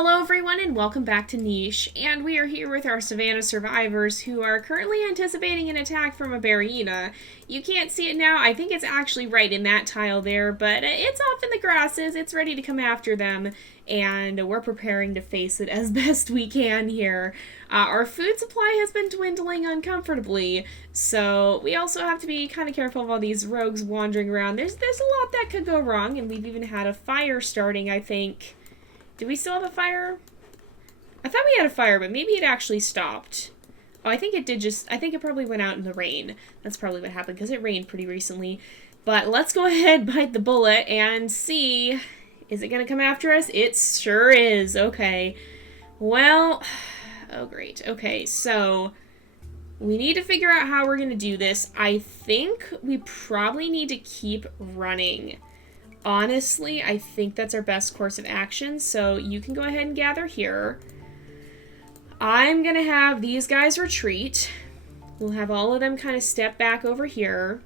Hello everyone and welcome back to Niche, and we are here with our Savanna survivors who are currently anticipating an attack from a Barryina. You can't see it now, I think it's actually right in that tile there, but it's off in the grasses, it's ready to come after them, and we're preparing to face it as best we can here. Our food supply has been dwindling uncomfortably, so we also have to be kind of careful of all these rogues wandering around. There's a lot that could go wrong, and we've even had a fire starting, I think. Do we still have a fire? I thought we had a fire, but maybe it actually stopped. Oh, I think it did I think it probably went out in the rain. That's probably what happened, because it rained pretty recently. But let's go ahead, bite the bullet, and see. Is it going to come after us? It sure is. Okay. Well, oh great. Okay, so we need to figure out how we're going to do this. I think we probably need to keep running. Honestly, I think that's our best course of action, so you can go ahead and gather here. I'm gonna have these guys retreat. We'll have all of them kind of step back over here.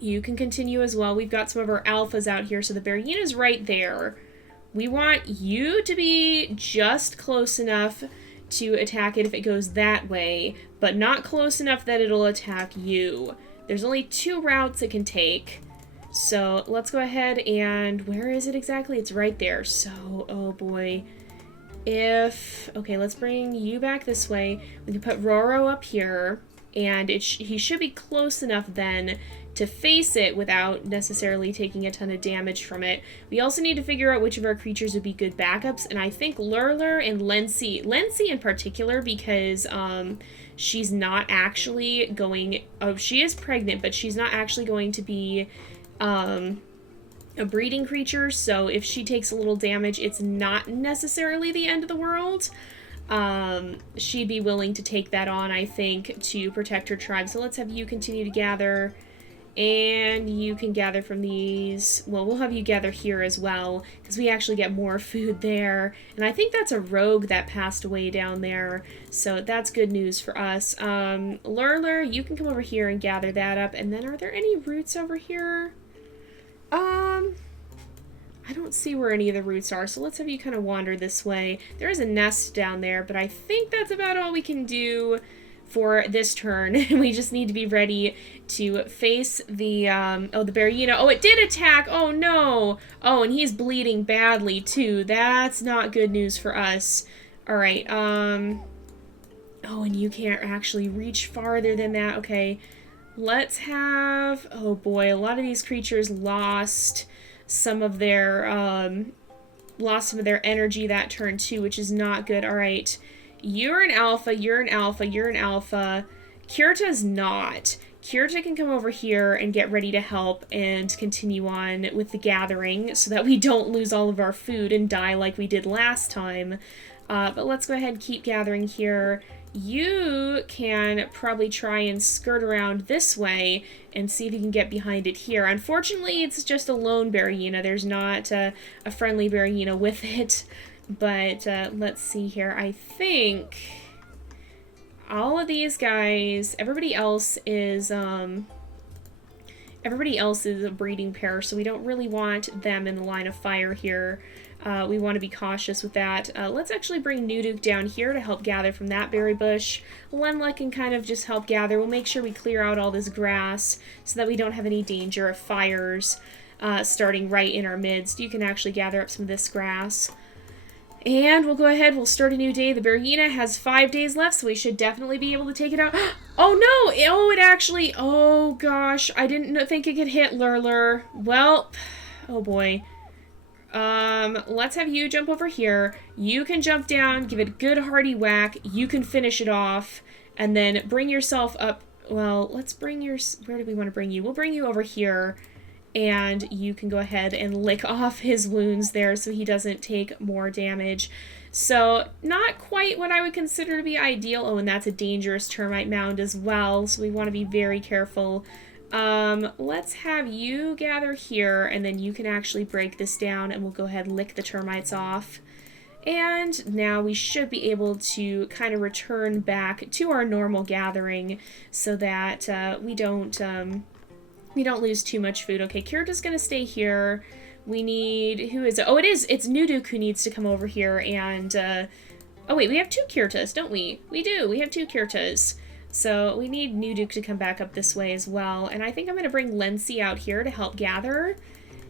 You can continue as well. We've got some of our alphas out here, so the Barryina's right there. We want you to be just close enough to attack it if it goes that way, but not close enough that it'll attack you. There's only 2 routes it can take. So let's go ahead and, where is it exactly? It's right there. So, oh boy. Okay, let's bring you back this way. We can put Roro up here, and he should be close enough then to face it without necessarily taking a ton of damage from it. We also need to figure out which of our creatures would be good backups, and I think Lurler and Lency in particular, because she's not actually going, she is pregnant, but she's not actually going to be a breeding creature, so if she takes a little damage, it's not necessarily the end of the world. She'd be willing to take that on, I think, to protect her tribe. So let's have you continue to gather, and you can gather from these. Well, we'll have you gather here as well, because we actually get more food there, and I think that's a rogue that passed away down there, so that's good news for us. Lurler, you can come over here and gather that up, and then are there any roots over here? I don't see where any of the roots are, so let's have you kind of wander this way. There is a nest down there, but I think that's about all we can do for this turn. We just need to be ready to face the, the Barryina. Oh, it did attack! Oh, no! Oh, and he's bleeding badly, too. That's not good news for us. Alright, oh, and you can't actually reach farther than that. Okay, let's have... Oh, boy, a lot of these creatures lost some of their energy that turn, too, which is not good. Alright. You're an alpha, you're an alpha, you're an alpha. Kirta's not. Kirta can come over here and get ready to help and continue on with the gathering so that we don't lose all of our food and die like we did last time. But let's go ahead and keep gathering here. You can probably try and skirt around this way and see if you can get behind it here. Unfortunately, it's just a lone Barryina. There's not a friendly Barryina with it. But let's see here. I think all of these guys, everybody else is a breeding pair, so we don't really want them in the line of fire here. We want to be cautious with that. Let's actually bring Nuduk down here to help gather from that berry bush. Lenla can kind of just help gather. We'll make sure we clear out all this grass so that we don't have any danger of fires starting right in our midst. You can actually gather up some of this grass. And we'll go ahead, we'll start a new day. The Barryina has 5 days left, so we should definitely be able to take it out. Oh no! Oh, it actually, oh gosh, I didn't think it could hit Lurler. Well, oh boy. Let's have you jump over here. You can jump down, give it a good hearty whack. You can finish it off, and then bring yourself up. Well, let's bring where do we want to bring you? We'll bring you over here. And you can go ahead and lick off his wounds there so he doesn't take more damage. So, not quite what I would consider to be ideal. Oh, and that's a dangerous termite mound as well, so we want to be very careful. Let's have you gather here, and then you can actually break this down, and we'll go ahead and lick the termites off. And now we should be able to kind of return back to our normal gathering so that we don't lose too much food. Okay, Kirta's gonna stay here. We need, who is it? Oh, it's Nuduk who needs to come over here and, oh wait, we have 2 Kirtas, don't we? We do, we have 2 Kirtas. So we need Nuduk to come back up this way as well. And I think I'm going to bring Lency out here to help gather.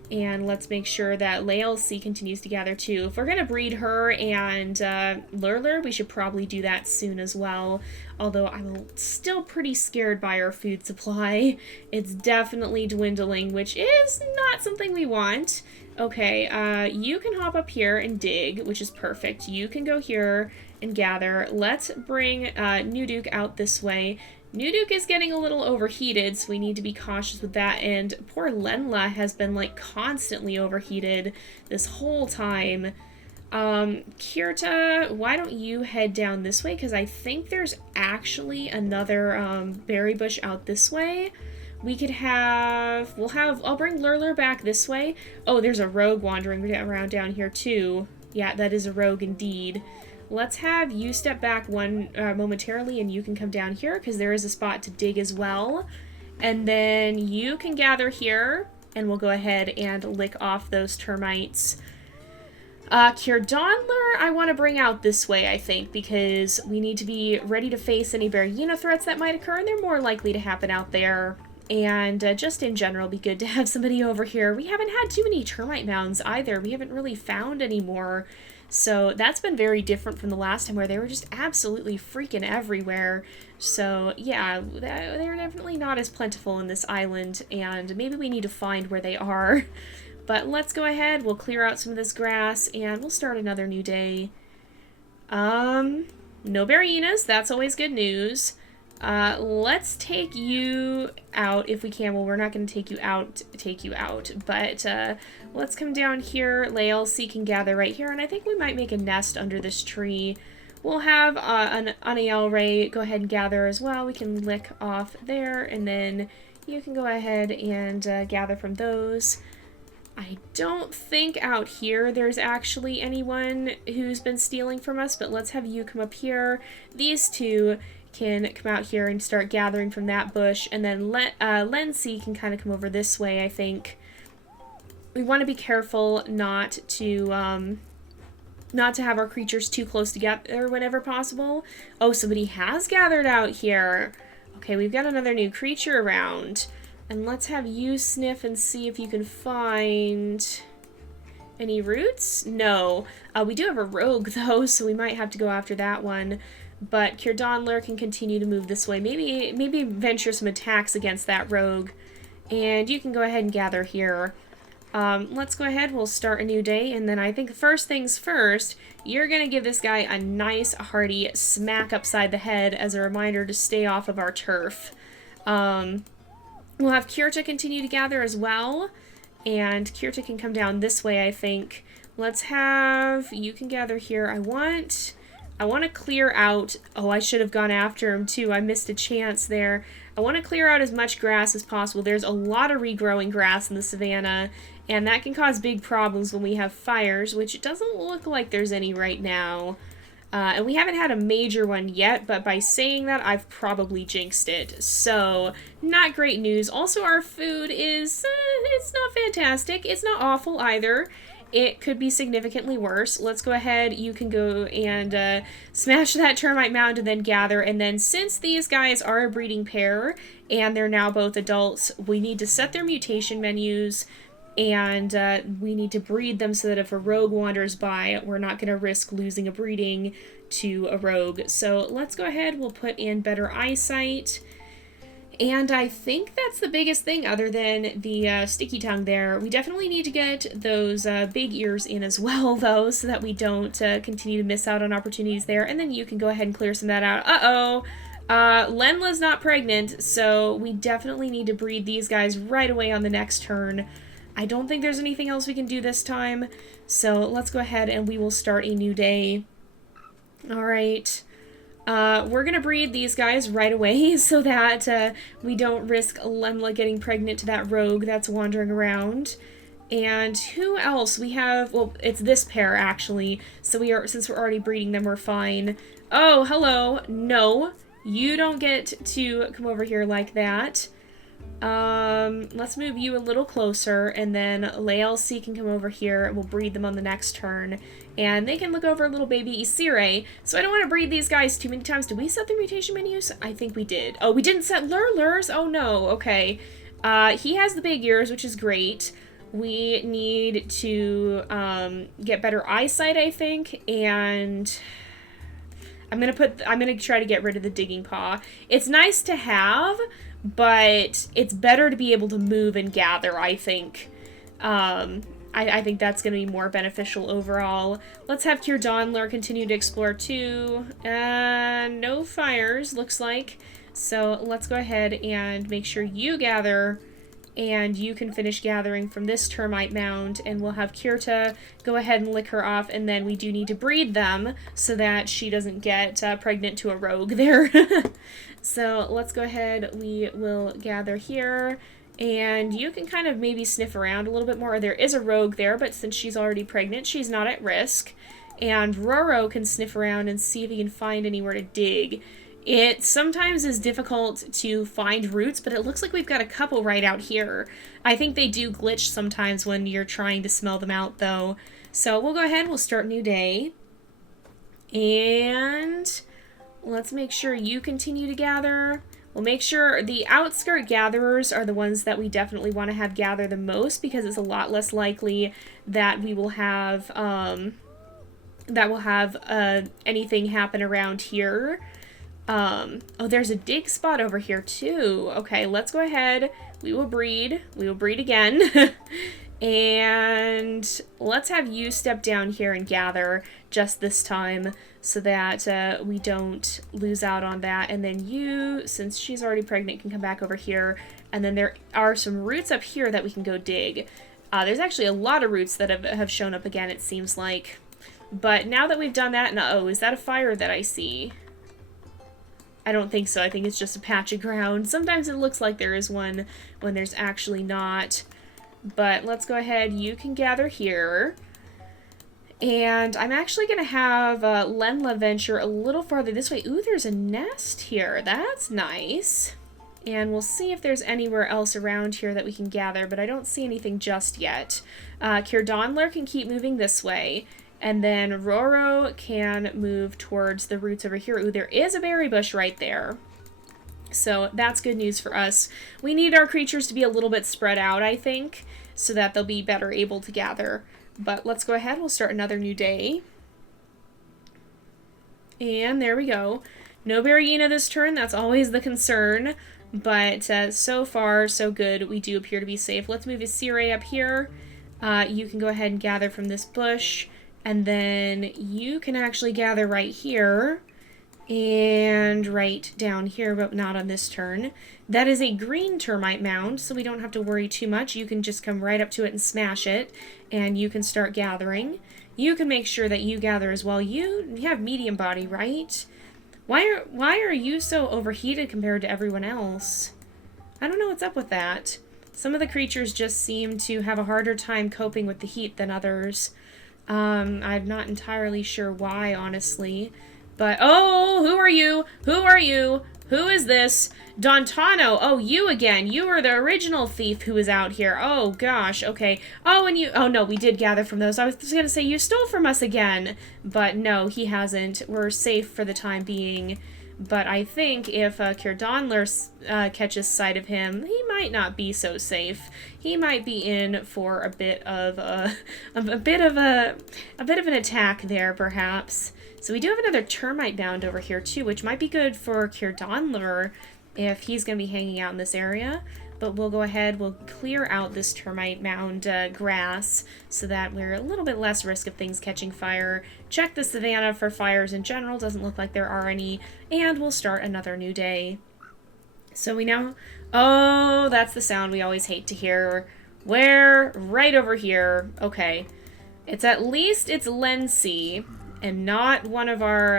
And let's make sure that Laelcy continues to gather too. If we're going to breed her and Lurler, we should probably do that soon as well. Although I'm still pretty scared by our food supply. It's definitely dwindling, which is not something we want. Okay, you can hop up here and dig, which is perfect. You can go here and gather. Let's bring Nuduk out this way. Nuduk is getting a little overheated, so we need to be cautious with that, and poor Lenla has been, like, constantly overheated this whole time. Kirta, why don't you head down this way, because I think there's actually another, berry bush out this way. We could have, I'll bring Lurler back this way. Oh, there's a rogue wandering around down here, too. Yeah, that is a rogue indeed. Let's have you step back momentarily and you can come down here because there is a spot to dig as well. And then you can gather here and we'll go ahead and lick off those termites. Kirdonler, I want to bring out this way, I think, because we need to be ready to face any Berryina threats that might occur, and they're more likely to happen out there. And just in general, be good to have somebody over here. We haven't had too many termite mounds either. We haven't really found any more. So that's been very different from the last time where they were just absolutely freaking everywhere. So yeah, they're definitely not as plentiful in this island, and maybe we need to find where they are. But let's go ahead, we'll clear out some of this grass, and we'll start another new day. No Berryinas, that's always good news. Let's take you out if we can. Well, we're not going to take you out, but let's come down here. Laelcy can gather right here, and I think we might make a nest under this tree. We'll have an Anael Ray go ahead and gather as well. We can lick off there, and then you can go ahead and gather from those. I don't think out here there's actually anyone who's been stealing from us, but let's have you come up here. These two can come out here and start gathering from that bush, and then Lency can kind of come over this way, I think. We want to be careful not to have our creatures too close together whenever possible. Oh, somebody has gathered out here. Okay, we've got another new creature around. And let's have you sniff and see if you can find any roots? No. We do have a rogue, though, so we might have to go after that one. But Kirdonler can continue to move this way. Maybe venture some attacks against that rogue. And you can go ahead and gather here. Let's go ahead. We'll start a new day. And then I think first things first, you're going to give this guy a nice, hearty smack upside the head as a reminder to stay off of our turf. We'll have Kirta continue to gather as well, and Kirta can come down this way, I think. Let's have, you can gather here. I want to clear out, oh, I should have gone after him too. I missed a chance there. I want to clear out as much grass as possible. There's a lot of regrowing grass in the savannah, and that can cause big problems when we have fires, which it doesn't look like there's any right now. And we haven't had a major one yet, but by saying that, I've probably jinxed it. So, not great news. Also, our food is, it's not fantastic. It's not awful either. It could be significantly worse. Let's go ahead. You can go and smash that termite mound and then gather. And then since these guys are a breeding pair, and they're now both adults, we need to set their mutation menus. And we need to breed them so that if a rogue wanders by, we're not going to risk losing a breeding to a rogue. So let's go ahead. We'll put in better eyesight. And I think that's the biggest thing other than the sticky tongue there. We definitely need to get those big ears in as well, though, so that we don't continue to miss out on opportunities there. And then you can go ahead and clear some of that out. Uh-oh. Lenla's not pregnant, so we definitely need to breed these guys right away on the next turn. I don't think there's anything else we can do this time, so let's go ahead and we will start a new day. Alright, we're gonna breed these guys right away so that we don't risk Lemla getting pregnant to that rogue that's wandering around. And who else? We have, well, it's this pair actually, so since we're already breeding them, we're fine. Oh, hello. No, you don't get to come over here like that. Let's move you a little closer, and then Laelc can come over here, and we'll breed them on the next turn. And they can look over little baby Isire. So I don't want to breed these guys too many times. Did we set the mutation menus? I think we did. Oh, we didn't set Lurlurs? Oh no, okay. He has the big ears, which is great. We need to get better eyesight, I think, and I'm gonna try to get rid of the digging paw. It's nice to have, but it's better to be able to move and gather, I think. I think that's going to be more beneficial overall. Let's have Kirdonler continue to explore too. No fires, looks like. So let's go ahead and make sure you gather, and you can finish gathering from this termite mound, and we'll have Kirta go ahead and lick her off, and then we do need to breed them so that she doesn't get pregnant to a rogue there. So let's go ahead, we will gather here, and you can kind of maybe sniff around a little bit more. There is a rogue there, but since she's already pregnant, she's not at risk. And Roro can sniff around and see if he can find anywhere to dig. It sometimes is difficult to find roots, but it looks like we've got a couple right out here. I think they do glitch sometimes when you're trying to smell them out, though. So we'll go ahead, we'll start a new day. And let's make sure you continue to gather. We'll make sure the outskirt gatherers are the ones that we definitely want to have gather the most, because it's a lot less likely that we will have, anything happen around here. Oh, there's a dig spot over here too. Okay, let's go ahead. We will breed. We will breed again. And let's have you step down here and gather just this time so that we don't lose out on that. And then you, since she's already pregnant, can come back over here. And then there are some roots up here that we can go dig. There's actually a lot of roots that have shown up again, it seems like. But now that we've done that, and oh, is that a fire that I see? I don't think so. I think it's just a patch of ground. Sometimes it looks like there is one when there's actually not. But let's go ahead. You can gather here. And I'm actually going to have Lenla venture a little farther this way. Ooh, there's a nest here. That's nice. And we'll see if there's anywhere else around here that we can gather, but I don't see anything just yet. Kirdonler can keep moving this way. And then Roro can move towards the roots over here. Ooh, there is a berry bush right there. So that's good news for us. We need our creatures to be a little bit spread out, I think, so that they'll be better able to gather. But let's go ahead. We'll start another new day. And there we go. No Berryina this turn. That's always the concern. But so far, so good. We do appear to be safe. Let's move Isire up here. You can go ahead and gather from this bush. And then you can actually gather right here and right down here, but not on this turn. That is a green termite mound, so we don't have to worry too much. You can just come right up to it and smash it, and you can start gathering. You can make sure that you gather as well. You have medium body, right? Why are you so overheated compared to everyone else? I don't know what's up with that. Some of the creatures just seem to have a harder time coping with the heat than others. I'm not entirely sure why, honestly. But, oh, who are you? Who are you? Who is this? Dontano. Oh, you again. You are the original thief who was out here. Oh, gosh. Okay. Oh, and you... Oh, no, we did gather from those. I was just going to say, you stole from us again. But no, he hasn't. We're safe for the time being. But I think if Kirdonler catches sight of him, he might not be so safe. He might be in for a bit of an attack there, perhaps. So we do have another termite mound over here too, which might be good for Kirdonler if he's going to be hanging out in this area. But we'll go ahead, we'll clear out this termite mound grass so that we're a little bit less risk of things catching fire. Check the savanna for fires in general, doesn't look like there are any, and we'll start another new day. So we now... Oh, that's the sound we always hate to hear. Where? Right over here. Okay. It's at least it's Lency, and not one of our,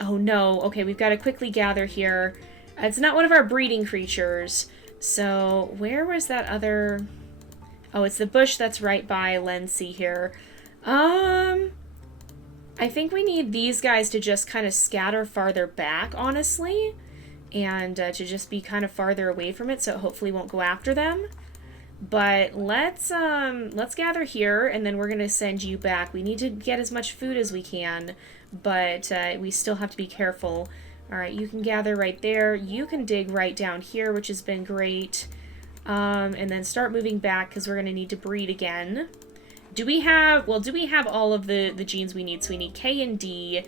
oh no, okay, we've got to quickly gather here. It's not one of our breeding creatures. So, where was that other... Oh, it's the bush that's right by Lency here. I think we need these guys to just kind of scatter farther back, honestly. and to just be kind of farther away from it so it hopefully won't go after them. But let's gather here, and then we're gonna send you back. We need to get as much food as we can, but we still have to be careful. All right, you can gather right there. You can dig right down here, which has been great. And then start moving back because we're gonna need to breed again. Do we have all of the genes we need? So we need K and D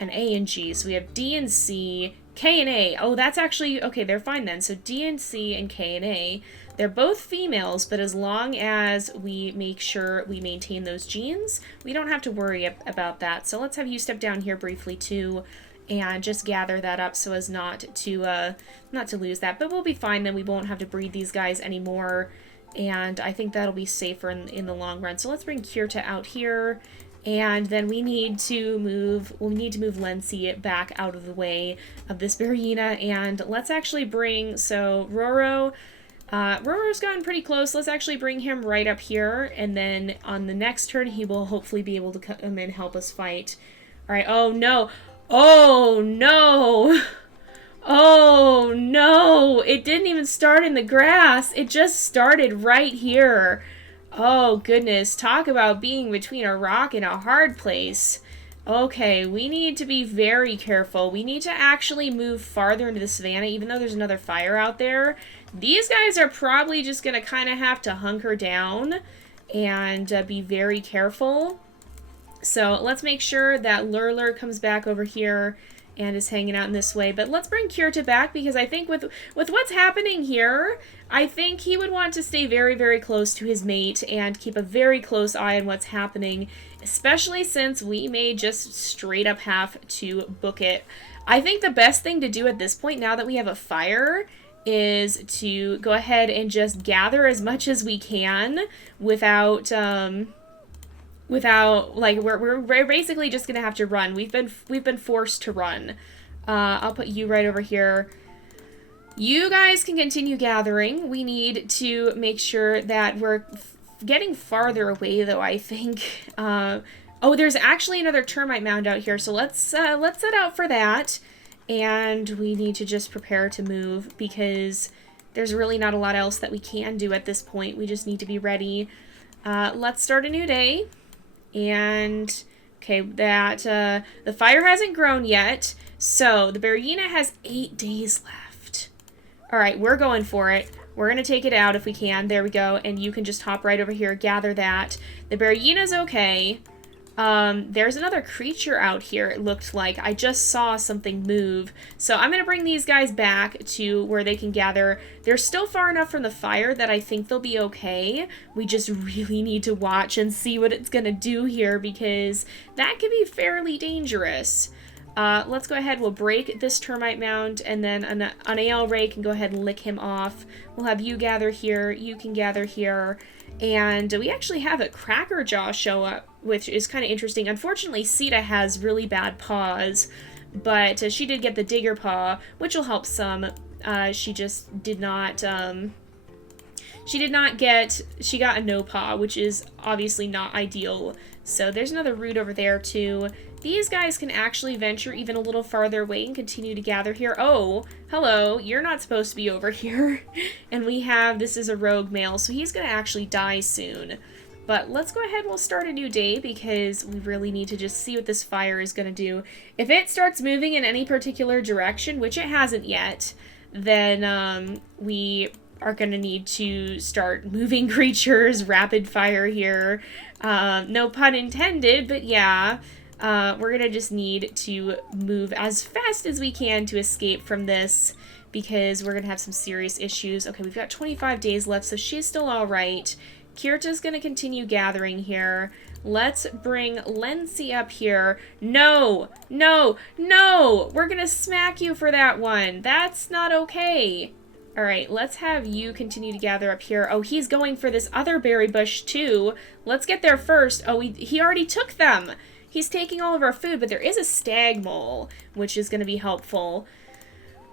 and A and G. So we have D and C, K and A. Oh, that's actually, okay, they're fine then. So D and C and K and A. They're both females, but as long as we make sure we maintain those genes, we don't have to worry about that. So let's have you step down here briefly too, and just gather that up so as not to lose that. But we'll be fine then. We won't have to breed these guys anymore, and I think that'll be safer in the long run. So let's bring Kirta out here, and then we need to move Lency back out of the way of this Berryina, and let's actually bring, so Roro's gotten pretty close. Let's actually bring him right up here, and then on the next turn, he will hopefully be able to come in and help us fight. All right, oh no. Oh no. Oh no. It didn't even start in the grass. It just started right here. Oh goodness, talk about being between a rock and a hard place. Okay, we need to be very careful. We need to actually move farther into the savanna, even though there's another fire out there. These guys are probably just going to kind of have to hunker down and be very careful. So let's make sure that Lurler comes back over here and is hanging out in this way. But let's bring Kirta back, because I think with what's happening here, I think he would want to stay very, very close to his mate and keep a very close eye on what's happening, especially since we may just straight up have to book it. I think the best thing to do at this point, now that we have a fire, is to go ahead and just gather as much as we can without like we're basically just gonna have to run. We've been forced to run. I'll put you right over here. You guys can continue gathering. We need to make sure that we're getting farther away, though, I think. Oh, there's actually another termite mound out here, so let's set out for that. And we need to just prepare to move, because there's really not a lot else that we can do at this point. We just need to be ready. Let's start a new day. And, okay, the fire hasn't grown yet, so the Berryina has 8 days left. All right, we're going for it. We're going to take it out if we can. There we go. And you can just hop right over here, gather that. The Berryina's okay. There's another creature out here, it looked like. I just saw something move. So I'm going to bring these guys back to where they can gather. They're still far enough from the fire that I think they'll be okay. We just really need to watch and see what it's going to do here, because that could be fairly dangerous. Let's go ahead, we'll break this termite mound, and then an AL Ray can go ahead and lick him off. We'll have you gather here, you can gather here. And we actually have a Crackerjaw show up, which is kind of interesting. Unfortunately, Sita has really bad paws, but she did get the Digger Paw, which will help some. She just did not, she got a no paw, which is obviously not ideal. So there's another root over there too. These guys can actually venture even a little farther away and continue to gather here. Oh, hello, you're not supposed to be over here. And we have, this is a rogue male, so he's going to actually die soon. But let's go ahead, we'll start a new day, because we really need to just see what this fire is going to do. If it starts moving in any particular direction, which it hasn't yet, then we are going to need to start moving creatures, rapid fire here. No pun intended, but yeah. We're gonna just need to move as fast as we can to escape from this, because we're gonna have some serious issues. Okay, we've got 25 days left, so she's still alright. Kirta's gonna continue gathering here. Let's bring Lency up here. No! No! No! We're gonna smack you for that one. That's not okay. Alright, let's have you continue to gather up here. Oh, he's going for this other berry bush too. Let's get there first. Oh, he already took them! He's taking all of our food, but there is a stag mole, which is going to be helpful.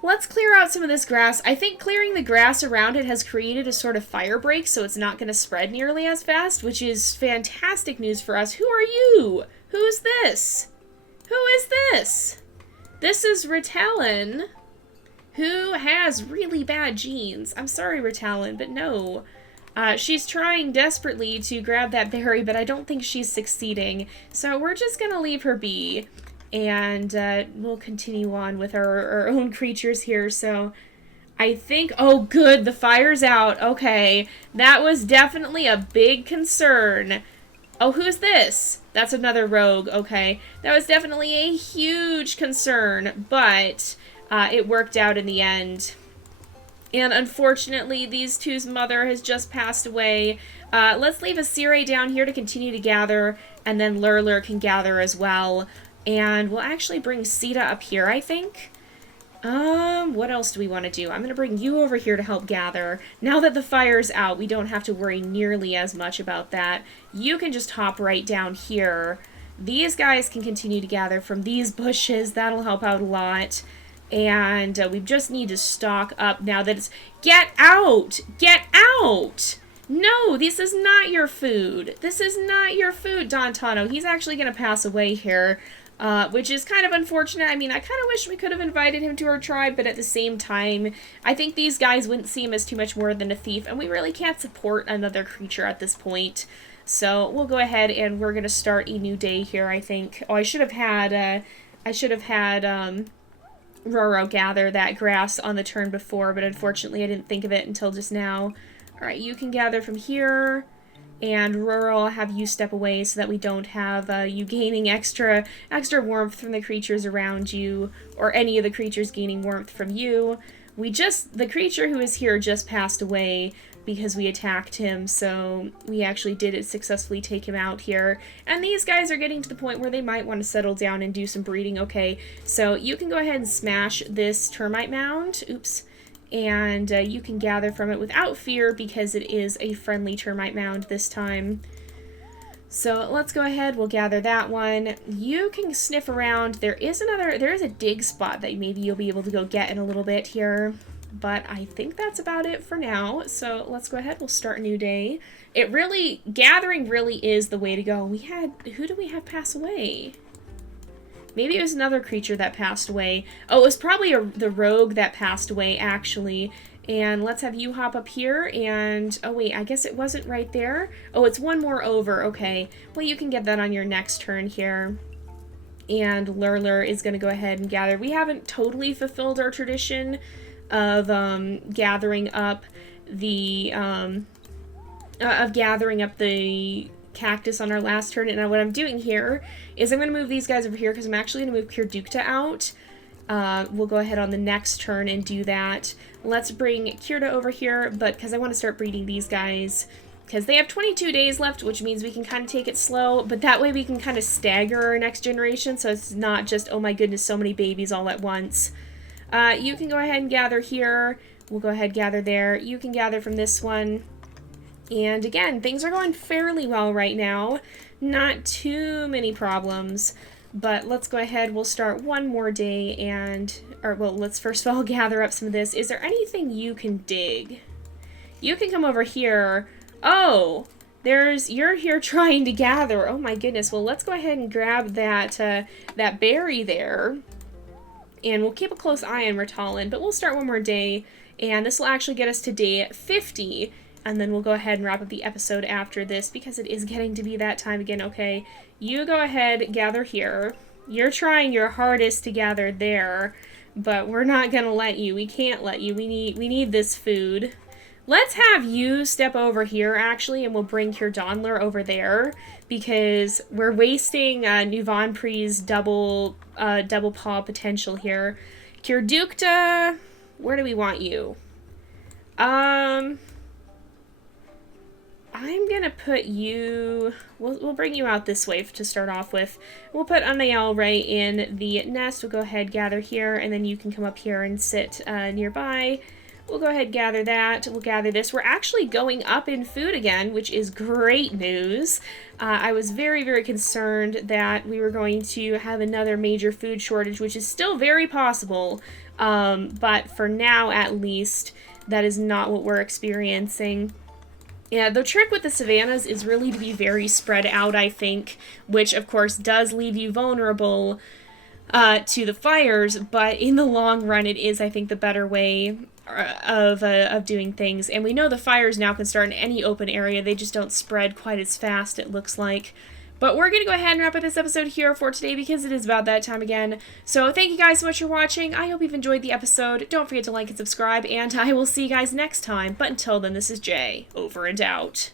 Let's clear out some of this grass. I think clearing the grass around it has created a sort of fire break, so it's not going to spread nearly as fast, which is fantastic news for us. Who are you? Who's this? Who is this? This is Ritalin. who has really bad genes. I'm sorry, Ritalin, but no. She's trying desperately to grab that berry, but I don't think she's succeeding. So we're just gonna leave her be. And we'll continue on with our own creatures here. So I think, oh good, the fire's out. Okay, that was definitely a big concern. Oh, who's this? That's another rogue. Okay, that was definitely a huge concern, but it worked out in the end. And unfortunately, these two's mother has just passed away. Let's leave Asire down here to continue to gather, and then Lurler can gather as well. And we'll actually bring Sita up here, I think. What else do we want to do? I'm going to bring you over here to help gather. Now that the fire's out, we don't have to worry nearly as much about that. You can just hop right down here. These guys can continue to gather from these bushes. That'll help out a lot. And we just need to stock up now that it's... Get out! Get out! No, this is not your food. This is not your food, Dantano. He's actually going to pass away here. Which is kind of unfortunate. I mean, I kind of wish we could have invited him to our tribe, but at the same time, I think these guys wouldn't see him as too much more than a thief, and we really can't support another creature at this point. So we'll go ahead and we're gonna start a new day here, I think. Oh, I should have had Roro gather that grass on the turn before, but unfortunately I didn't think of it until just now. Alright, you can gather from here. And Roro, I'll have you step away so that we don't have you gaining extra warmth from the creatures around you, or any of the creatures gaining warmth from you. The creature who is here just passed away because we attacked him, so we actually did successfully take him out here. And these guys are getting to the point where they might want to settle down and do some breeding. Okay, so you can go ahead and smash this termite mound. Oops. And you can gather from it without fear because it is a friendly termite mound this time. So let's go ahead, we'll gather that one. You can sniff around. There is a dig spot that maybe you'll be able to go get in a little bit here. But I think that's about it for now. So let's go ahead, we'll start a new day. Gathering really is the way to go. Who do we have pass away? Maybe it was another creature that passed away. Oh, it was probably the rogue that passed away, actually. And let's have you hop up here, and... Oh, wait, I guess it wasn't right there. Oh, it's one more over. Okay. Well, you can get that on your next turn here. And Lurler is going to go ahead and gather. We haven't totally fulfilled our tradition of gathering up the cactus on our last turn, and what I'm doing here is I'm going to move these guys over here because I'm actually going to move Kirdukta out. We'll go ahead on the next turn and do that. Let's bring Kirda over here, but because I want to start breeding these guys, because they have 22 days left, which means we can kind of take it slow, but that way we can kind of stagger our next generation, so it's not just, oh my goodness, so many babies all at once. You can go ahead and gather here. We'll go ahead and gather there. You can gather from this one. And again, things are going fairly well right now. Not too many problems, but let's go ahead. We'll start one more day let's first of all gather up some of this. Is there anything you can dig? You can come over here. Oh, you're here trying to gather. Oh my goodness. Well, let's go ahead and grab that berry there. And we'll keep a close eye on Ritalin, but we'll start one more day. And this will actually get us to day 50. And then we'll go ahead and wrap up the episode after this because it is getting to be that time again. Okay, you go ahead, gather here. You're trying your hardest to gather there, but we're not going to let you. We can't let you. We need this food. Let's have you step over here, actually, and we'll bring Kirdonler over there because we're wasting Nuvanpri's double paw potential here. Kirdukta, where do we want you? I'm gonna put you... We'll bring you out this way to start off with. We'll put Anael right in the nest. We'll go ahead, gather here, and then you can come up here and sit nearby. We'll go ahead, gather that. We'll gather this. We're actually going up in food again, which is great news. I was very, very concerned that we were going to have another major food shortage, which is still very possible. But for now, at least, that is not what we're experiencing. Yeah, the trick with the savannas is really to be very spread out, I think, which, of course, does leave you vulnerable to the fires, but in the long run, it is, I think, the better way of doing things. And we know the fires now can start in any open area. They just don't spread quite as fast, it looks like. But we're going to go ahead and wrap up this episode here for today because it is about that time again. So thank you guys so much for watching. I hope you've enjoyed the episode. Don't forget to like and subscribe, and I will see you guys next time. But until then, this is Jay, over and out.